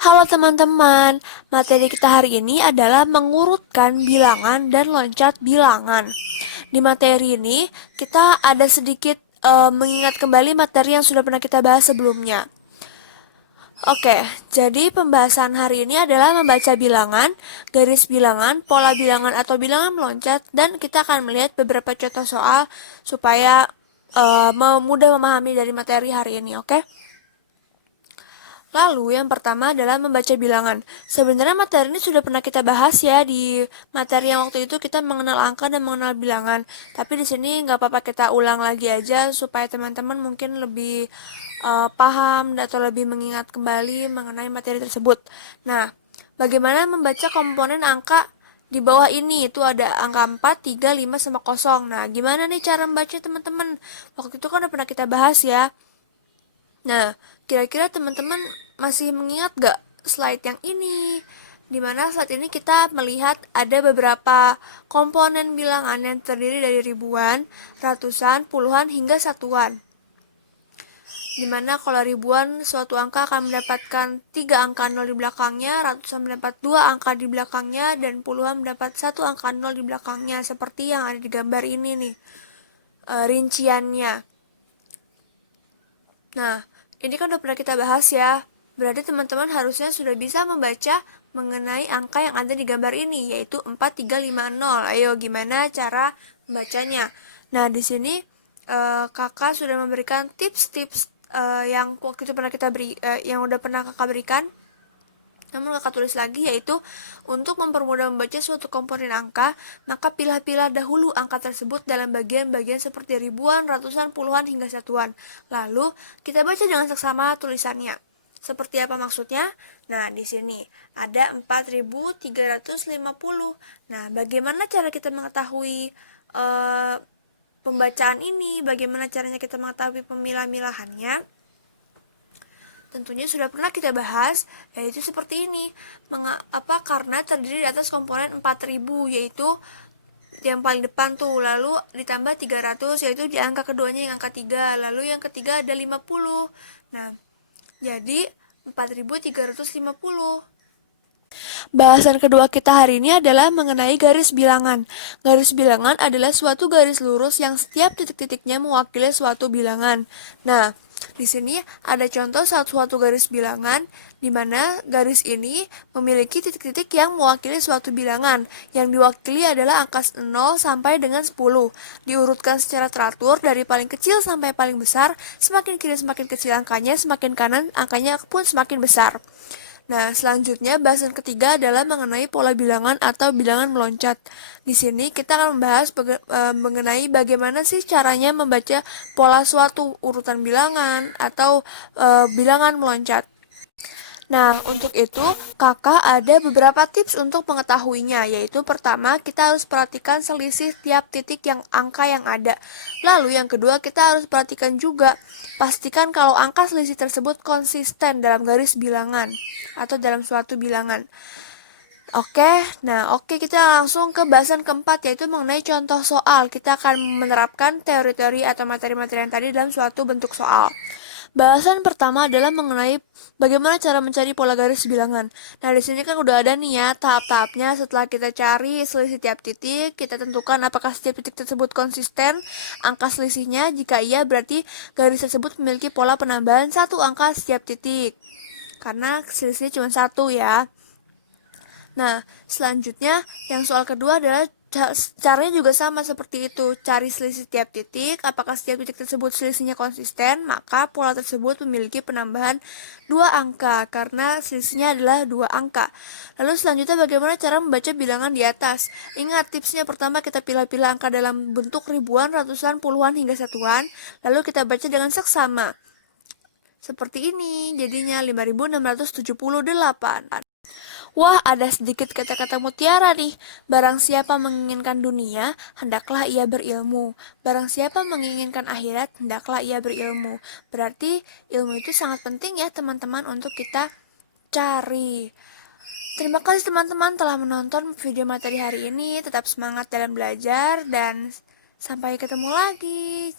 Halo teman-teman, materi kita hari ini adalah mengurutkan bilangan dan loncat bilangan. Di materi ini, kita ada sedikit mengingat kembali materi yang sudah pernah kita bahas sebelumnya. Oke, jadi pembahasan hari ini adalah membaca bilangan, garis bilangan, pola bilangan atau bilangan meloncat, dan kita akan melihat beberapa contoh soal supaya mudah memahami dari materi hari ini, oke? Lalu yang pertama adalah membaca bilangan. Sebenarnya materi ini sudah pernah kita bahas ya di materi yang waktu itu kita mengenal angka dan mengenal bilangan. Tapi di sini nggak apa-apa kita ulang lagi aja supaya teman-teman mungkin lebih paham atau lebih mengingat kembali mengenai materi tersebut. Nah, bagaimana membaca komponen angka di bawah ini? Itu ada angka 4, 3, 5, sama 0. Nah, gimana nih cara membaca teman-teman? Waktu itu kan udah pernah kita bahas ya. Nah, kira-kira teman-teman masih mengingat gak slide yang ini? Dimana saat ini kita melihat ada beberapa komponen bilangan yang terdiri dari ribuan, ratusan, puluhan, hingga satuan. Dimana kalau ribuan suatu angka akan mendapatkan 3 angka 0 di belakangnya, ratusan mendapat 2 angka di belakangnya, dan puluhan mendapat 1 angka 0 di belakangnya. Seperti yang ada di gambar ini nih, rinciannya. Nah, ini kan udah pernah kita bahas ya. Berarti teman-teman harusnya sudah bisa membaca mengenai angka yang ada di gambar ini, yaitu 4350. Ayo, gimana cara membacanya? Nah, di sini kakak sudah memberikan tips-tips yang waktu itu pernah kita beri, yang udah pernah kakak berikan. Namun kakak tulis lagi, yaitu untuk mempermudah membaca suatu komponen angka, maka pilah-pilah dahulu angka tersebut dalam bagian-bagian seperti ribuan, ratusan, puluhan, hingga satuan. Lalu kita baca dengan seksama tulisannya. Seperti apa maksudnya? Nah, di sini ada 4350. Nah, bagaimana cara kita mengetahui pembacaan ini? Bagaimana caranya kita mengetahui pemilah-milahannya? Tentunya sudah pernah kita bahas, yaitu seperti ini. Karena terdiri di atas komponen 4000, yaitu yang paling depan tuh, lalu ditambah 300, yaitu di angka keduanya yang angka 3, lalu yang ketiga ada 50. Nah, jadi 4350. Bahasan kedua kita hari ini adalah mengenai garis bilangan. Garis bilangan adalah suatu garis lurus yang setiap titik-titiknya mewakili suatu bilangan. Nah, di sini ada contoh suatu garis bilangan di mana garis ini memiliki titik-titik yang mewakili suatu bilangan. Yang diwakili adalah angka 0 sampai dengan 10. Diurutkan secara teratur dari paling kecil sampai paling besar. Semakin kiri semakin kecil angkanya, semakin kanan angkanya pun semakin besar. Nah, selanjutnya bahasan ketiga adalah mengenai pola bilangan atau bilangan meloncat. Di sini kita akan membahas mengenai bagaimana sih caranya membaca pola suatu urutan bilangan atau bilangan meloncat. Nah, untuk itu kakak ada beberapa tips untuk mengetahuinya, yaitu pertama kita harus perhatikan selisih tiap titik yang angka yang ada. Lalu yang kedua kita harus perhatikan juga, pastikan kalau angka selisih tersebut konsisten dalam garis bilangan atau dalam suatu bilangan. Oke, kita langsung ke bahasan keempat, yaitu mengenai contoh soal. Kita akan menerapkan teori-teori atau materi-materi yang tadi dalam suatu bentuk soal. Bahasan pertama adalah mengenai bagaimana cara mencari pola garis bilangan. Nah, di sini kan udah ada nih ya tahap-tahapnya. Setelah kita cari selisih tiap titik, kita tentukan apakah setiap titik tersebut konsisten angka selisihnya. Jika iya, berarti garis tersebut memiliki pola penambahan satu angka setiap titik. Karena selisihnya cuma satu ya. Nah, selanjutnya yang soal kedua adalah caranya juga sama seperti itu. Cari selisih tiap titik, apakah setiap titik tersebut selisihnya konsisten, maka pola tersebut memiliki penambahan 2 angka, karena selisihnya adalah 2 angka. Lalu selanjutnya bagaimana cara membaca bilangan di atas. Ingat tipsnya, pertama kita pilih-pilih angka dalam bentuk ribuan, ratusan, puluhan, hingga satuan, lalu kita baca dengan seksama. Seperti ini, jadinya 5678. Wah, ada sedikit kata-kata mutiara nih. Barang siapa menginginkan dunia, hendaklah ia berilmu. Barang siapa menginginkan akhirat, hendaklah ia berilmu. Berarti ilmu itu sangat penting ya teman-teman untuk kita cari. Terima kasih teman-teman telah menonton video materi hari ini. Tetap semangat dalam belajar dan sampai ketemu lagi.